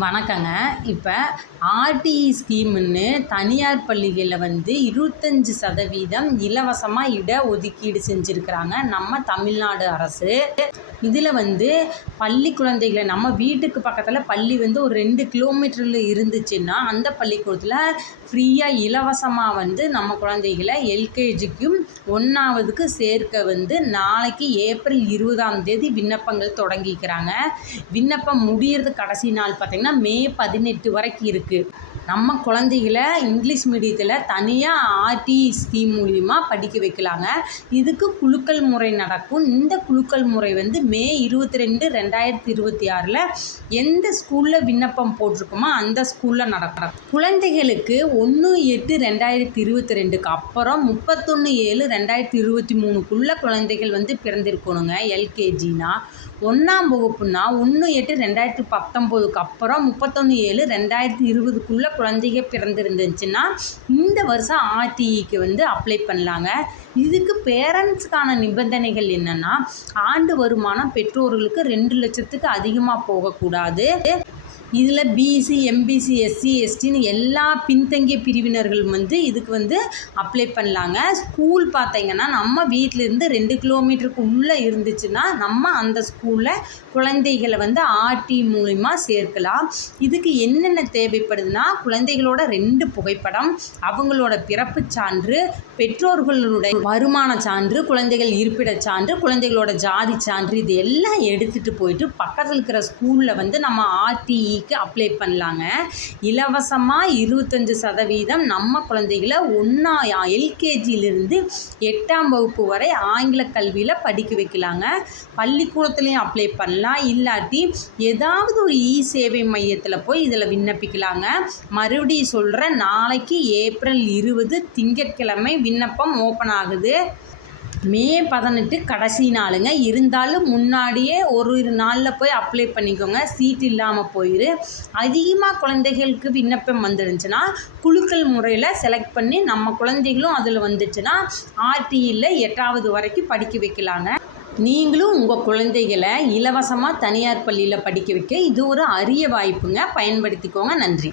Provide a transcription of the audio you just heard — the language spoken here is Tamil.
வணக்கங்க. இப்போ ஆர்டிஇ ஸ்கீம்னு தனியார் பள்ளிகளில் 25% இலவசமாக இட ஒதுக்கீடு செஞ்சுருக்கிறாங்க நம்ம தமிழ்நாடு அரசு. இதில் பள்ளி குழந்தைகளை நம்ம வீட்டுக்கு பக்கத்தில் பள்ளி ஒரு 2 கிலோமீட்டரில் இருந்துச்சுன்னா அந்த பள்ளிக்கூடத்தில் ஃப்ரீயாக இலவசமாக நம்ம குழந்தைகளை எல்கேஜிக்கும் 1ஆவதுக்கு சேர்க்க நாளைக்கு ஏப்ரல் 20ஆம் தேதி விண்ணப்பங்கள் தொடங்கிக்கிறாங்க. விண்ணப்பம் முடியறது கடைசி நாள் பார்த்திங்கன்னா மே 18 வரைக்கும் இருக்குது. நம்ம குழந்தைகளை இங்கிலீஷ் மீடியத்தில் தனியாக ஆர்டிஇ ஸ்கீம் மூலிமா படிக்க வைக்கலாங்க. இதுக்கு குலுக்கல் முறை நடக்கும். இந்த குலுக்கல் முறை மே 22, 2026 எந்த ஸ்கூலில் விண்ணப்பம் போட்டிருக்குமோ அந்த ஸ்கூலில் நடக்கும். குழந்தைகளுக்கு 1/8/2022க்கு அப்புறம் 31/7/2023க்குள்ளே குழந்தைகள் பிறந்திருக்கணுங்க. எல்கேஜினா 1ஆம் வகுப்புனா 1/8/2019க்கு அப்புறம் 31/7/2020க்குள்ளே குழந்தைங்க பிறந்திருந்துச்சுன்னா இந்த வருஷம் ஆர்டிஇக்கு அப்ளை பண்ணலாங்க. இதுக்கு பேரண்ட்ஸுக்கான நிபந்தனைகள் என்னென்னா, ஆண்டு வருமானம் பெற்றோர்களுக்கு 2 லட்சத்துக்கு அதிகமாக போகக்கூடாது. இதில் பிசி, எம்பிசி, எஸ்சி, எஸ்டின்னு எல்லா பின்தங்கிய பிரிவினர்கள் இதுக்கு அப்ளை பண்ணலாங்க. ஸ்கூல் பார்த்திங்கன்னா நம்ம வீட்டிலேருந்து 2 கிலோமீட்டருக்கு உள்ளே இருந்துச்சுன்னா நம்ம அந்த ஸ்கூலில் குழந்தைகளை ஆர்டி மூலிமா சேர்க்கலாம். இதுக்கு என்னென்ன தேவைப்படுதுன்னா, குழந்தைகளோட 2 புகைப்படம், அவங்களோட பிறப்பு சான்று, பெற்றோர்களுடைய வருமான சான்று, குழந்தைகள் இருப்பிட சான்று, குழந்தைகளோட ஜாதி சான்று, இது எல்லாம் எடுத்துகிட்டு போயிட்டு பக்கத்தில் இருக்கிற ஸ்கூலில் நம்ம ஆர்டிஇ அப்ளை பண்ணலாங்க. இலவசமாக 25% நம்ம குழந்தைகளை எல்கேஜியிலிருந்து 8ஆம் வகுப்பு வரை ஆங்கில கல்வியில் படிக்க வைக்கலாங்க. பள்ளிக்கூடத்துலையும் அப்ளை பண்ணலாம். இல்லாட்டி ஏதாவது ஒரு சேவை மையத்தில் போய் இதில் விண்ணப்பிக்கலாங்க. மறுபடியும் சொல்கிறேன், நாளைக்கு ஏப்ரல் 20 திங்கட்கிழமை விண்ணப்பம் ஓப்பன் ஆகுது. மே 18 கடைசி நாளுங்க. இருந்தாலும் முன்னாடியே ஒரு நாளில் போய் அப்ளை பண்ணிக்கோங்க. சீட் இல்லாமல் போயிரு. அதிகமாக குழந்தைகளுக்கு விண்ணப்பம் வந்துருந்துச்சுன்னா குலுக்கல் முறையில் செலக்ட் பண்ணி நம்ம குழந்தைகளும் அதில் வந்துச்சுன்னா ஆர்டிஇயில் 8ஆவது வரைக்கும் படிக்க வைக்கலாங்க. நீங்களும் உங்கள் குழந்தைகளை இலவசமாக தனியார் பள்ளியில் படிக்க வைக்க இது ஒரு அரிய வாய்ப்புங்க. பயன்படுத்திக்கோங்க. நன்றி.